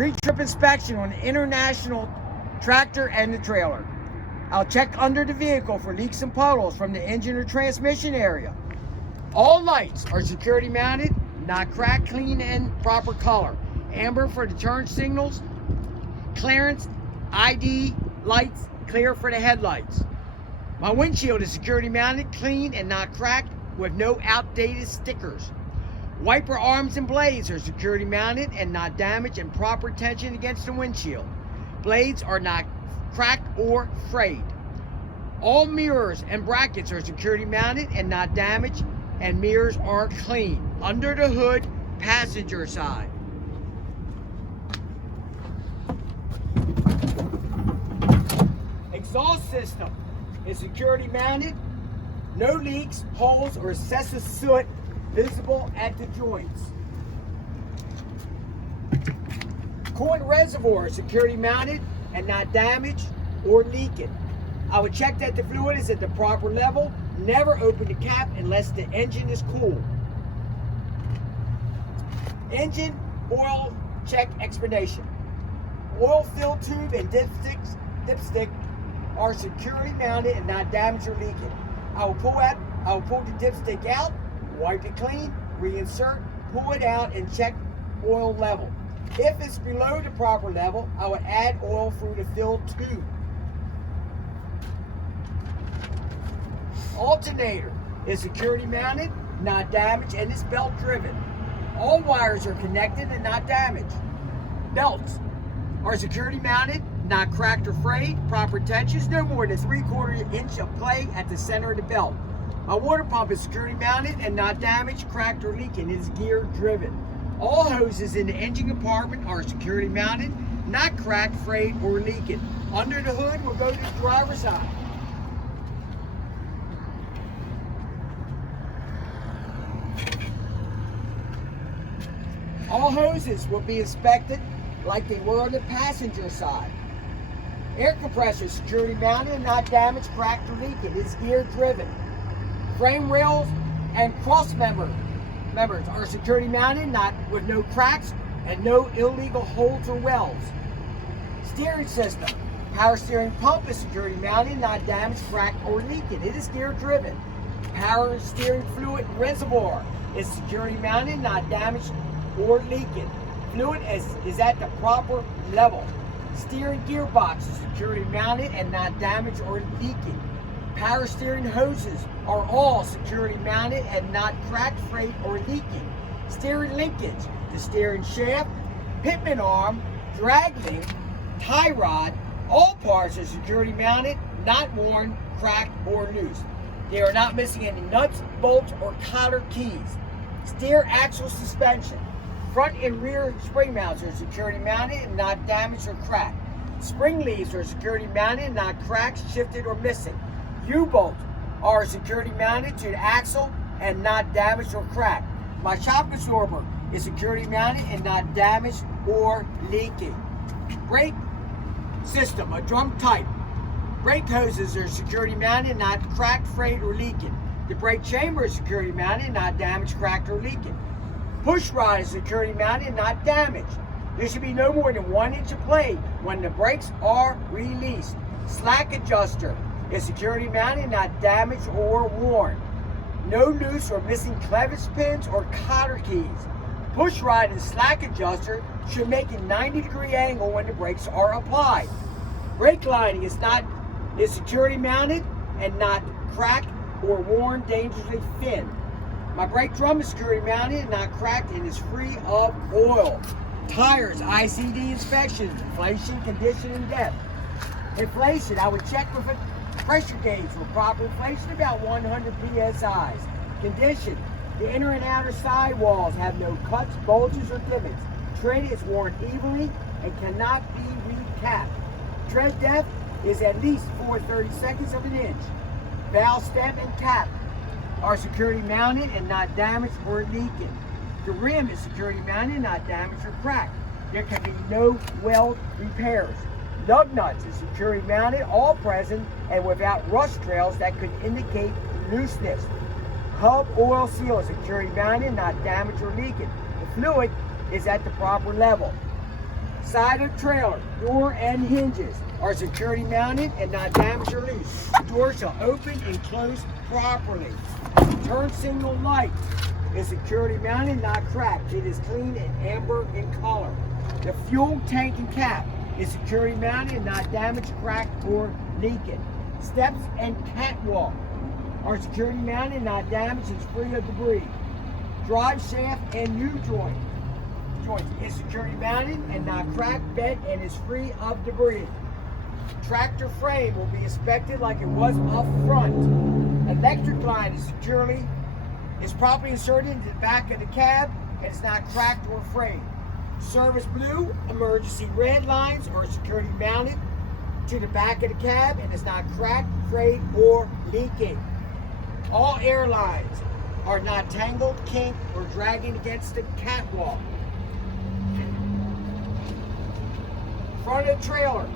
Pre-trip inspection on the international tractor and the trailer. I'll check under the vehicle for leaks and puddles from the engine or transmission area. All lights are security mounted, not cracked, clean, and proper color. Amber for the turn signals, clearance, ID lights, clear for the headlights. My windshield is security mounted, clean, and not cracked with no outdated stickers. Wiper arms and blades are security mounted and not damaged, and proper tension against the windshield. Blades are not cracked or frayed. All mirrors and brackets are security mounted and not damaged, and mirrors are clean. Under the hood, passenger side. Exhaust system is security mounted. No leaks, holes, or excessive soot visible at the joints. Coolant reservoir is security mounted and not damaged or leaking. I would check that the fluid is at the proper level. Never open the cap unless the engine is cool. Engine oil check explanation. Oil fill tube and dipstick are security mounted and not damaged or leaking. I will pull the dipstick out, wipe it clean, reinsert, pull it out, and check oil level. If it's below the proper level, I would add oil through the fill tube. Alternator is security mounted, not damaged, and is belt driven. All wires are connected and not damaged. Belts are security mounted, not cracked or frayed. Proper tensions, no more than 3/4 inch of play at the center of the belt. My water pump is security mounted and not damaged, cracked, or leaking. It is gear driven. All hoses in the engine compartment are security mounted, not cracked, frayed, or leaking. Under the hood, we'll go to the driver's side. All hoses will be inspected like they were on the passenger side. Air compressor is security mounted and not damaged, cracked, or leaking. It is gear driven. Frame rails and cross members are security mounted, not with no cracks and no illegal holes or welds. Steering system. Power steering pump is security mounted, not damaged, cracked, or leaking. It is gear driven. Power steering fluid reservoir is security mounted, not damaged or leaking. Fluid is at the proper level. Steering gearbox is security mounted and not damaged or leaking. Power steering hoses are all security mounted and not cracked, frayed, or leaking. Steering linkage, the steering shaft, pitman arm, drag link, tie rod, all parts are security mounted, not worn, cracked, or loose. They are not missing any nuts, bolts, or cotter keys. Steer axle suspension. Front and rear spring mounts are security mounted and not damaged or cracked. Spring leaves are security mounted, not cracked, shifted, or missing. U-bolts are security mounted to the axle and not damaged or cracked. My shock absorber is security mounted and not damaged or leaking. Brake system, a drum type. Brake hoses are security mounted, not cracked, frayed, or leaking. The brake chamber is security mounted, not damaged, cracked, or leaking. Push rod is security mounted, not damaged. There should be no more than 1 inch of play when the brakes are released. Slack adjuster is security mounted, not damaged or worn. No loose or missing clevis pins or cotter keys. Push rod and slack adjuster should make a 90-degree angle when the brakes are applied. Brake lining is security mounted and not cracked or worn, dangerously thin. My brake drum is security mounted and not cracked and is free of oil. Tires, ICD inspections, inflation, condition, and depth. Inflation, I would check with a pressure gauge for proper inflation, about 100 psi. Condition, the inner and outer sidewalls have no cuts, bulges, or divots. Tread is worn evenly and cannot be recapped. Tread depth is at least 4/32 of an inch. Valve stem and cap are security mounted and not damaged or leaking. The rim is security mounted, not damaged or cracked. There can be no weld repairs. Lug nuts is security mounted, all present, and without rust trails that could indicate looseness. Hub oil seal is security mounted, not damaged or leaking. The fluid is at the proper level. Side of trailer, door and hinges are security mounted and not damaged or loose. The door shall open and close properly. Turn signal light is security mounted, not cracked. It is clean and amber in color. The fuel tank and cap is security mounted and not damaged, cracked, or leaking. Steps and catwalk are security mounted and not damaged and free of debris. Drive shaft and U-joint is security mounted and not cracked, bent, and is free of debris. Tractor frame will be inspected like it was up front. Electric line is properly inserted into the back of the cab and is not cracked or frayed. Service blue, emergency red lines are security mounted to the back of the cab and is not cracked, frayed, or leaking. All air lines are not tangled, kinked, or dragging against the catwalk. Front of the trailer.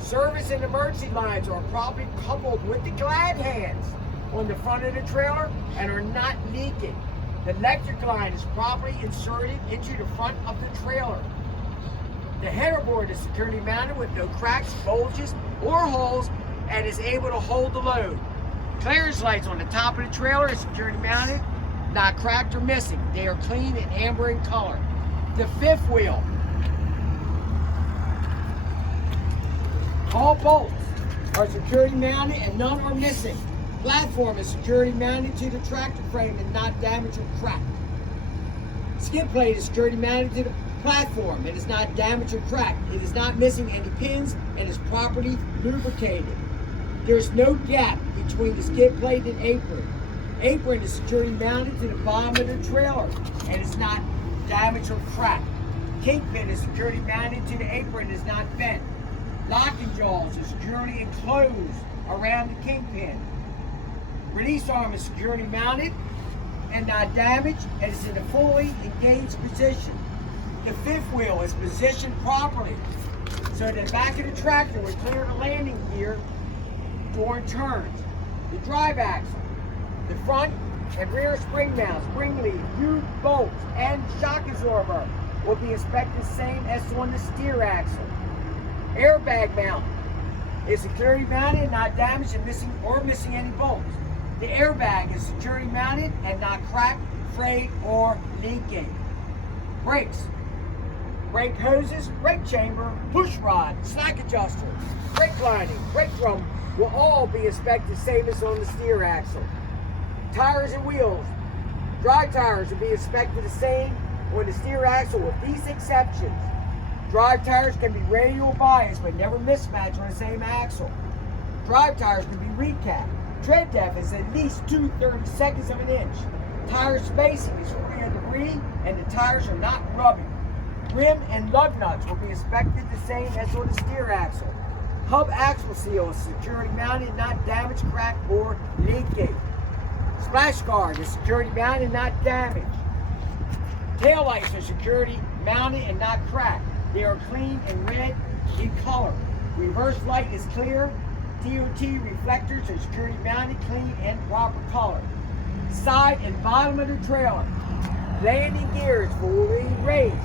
Service and emergency lines are properly coupled with the glad hands on the front of the trailer and are not leaking. The electric line is properly inserted into the front of the trailer. The header board is securely mounted with no cracks, bulges, or holes and is able to hold the load. Clearance lights on the top of the trailer is securely mounted, not cracked or missing. They are clean and amber in color. The fifth wheel. All bolts are security mounted and none are missing. Platform is security mounted to the tractor frame and not damaged or cracked. Skid plate is security mounted to the platform and is not damaged or cracked. It is not missing any pins and is properly lubricated. There is no gap between the skid plate and apron. Apron is security mounted to the bottom of the trailer and is not damaged or cracked. Kingpin is security mounted to the apron and is not bent. Locking jaws is securely enclosed around the kingpin. Release arm is security mounted and not damaged and is in a fully engaged position. The fifth wheel is positioned properly so that the back of the tractor will clear the landing gear during turns. The drive axle, the front and rear spring mounts, spring lead, U-bolts, and shock absorber will be inspected the same as on the steer axle. Airbag mount is security mounted and not damaged and missing any bolts. The airbag is security mounted and not cracked, frayed, or leaking. Brakes. Brake hoses, brake chamber, push rod, slack adjuster, brake lining, brake drum will all be inspected same as on the steer axle. Tires and wheels. Dry tires will be inspected the same on the steer axle with these exceptions. Drive tires can be radial biased but never mismatched on the same axle. Drive tires can be recapped. Tread depth is at least 2/32 of an inch. Tire spacing is free of debris and the tires are not rubbing. Rim and lug nuts will be inspected the same as on the steer axle. Hub axle seal is security mounted, not damaged, cracked, or leaking. Splash guard is security mounted, not damaged. Tail lights are security mounted and not cracked. They are clean and red in color. Reverse light is clear. DOT reflectors are security mounted, clean, and proper color. Side and bottom of the trailer. Landing gears fully raised.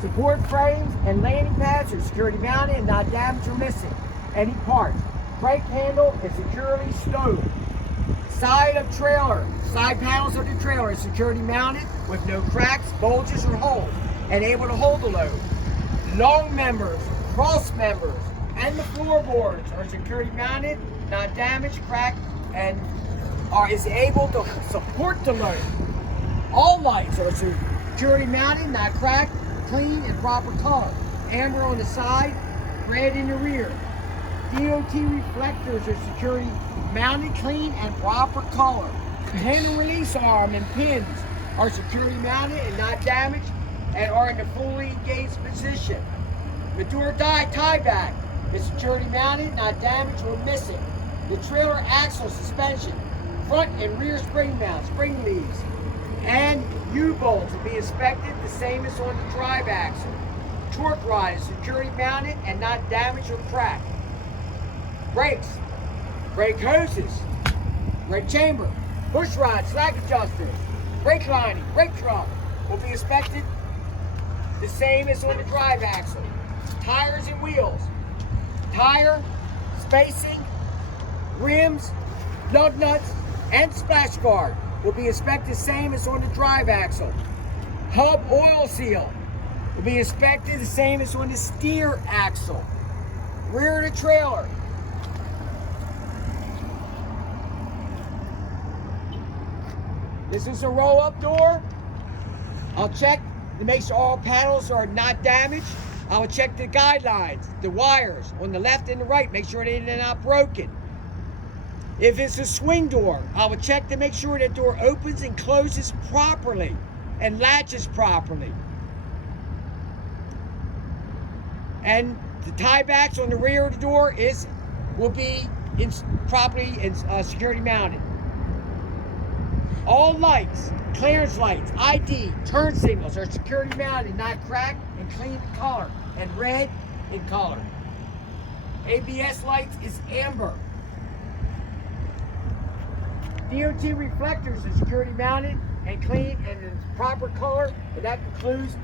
Support frames and landing pads are security mounted and not damaged or missing any parts. Brake handle is securely stowed. Side of trailer. Side panels of the trailer is security mounted with no cracks, bulges, or holes and able to hold the load. Long members, cross members, and the floorboards are security mounted, not damaged, cracked, and is able to support the load. All lights are security mounted, not cracked, clean and proper color. Amber on the side, red in the rear. DOT reflectors are security mounted, clean, and proper color. The handle release arm and pins are security mounted and not damaged and are in the fully engaged position. The door tie back is security mounted, not damaged or missing. The trailer axle suspension, front and rear spring mounts, spring leads, and U-bolts will be inspected the same as on the drive axle. Torque rod is security mounted and not damaged or cracked. Brakes, brake hoses, brake chamber, push rod, slack adjusters, brake lining, brake drum will be inspected the same as on the drive axle. Tires and wheels. Tire, spacing, rims, lug nuts, and splash guard will be inspected the same as on the drive axle. Hub oil seal will be inspected the same as on the steer axle. Rear of the trailer. This is a roll-up door. I'll check to make sure all panels are not damaged. I will check the guidelines, the wires on the left and the right, make sure they're not broken. If it's a swing door, I will check to make sure that door opens and closes properly and latches properly. And the tie backs on the rear of the door will be properly and security mounted. All lights, clearance lights, ID, turn signals are security mounted, not cracked, and clean in color, and red in color. ABS lights is amber. DOT reflectors are security mounted and clean and in proper color, and that concludes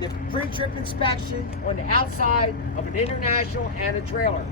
the pre-trip inspection on the outside of an international and a trailer.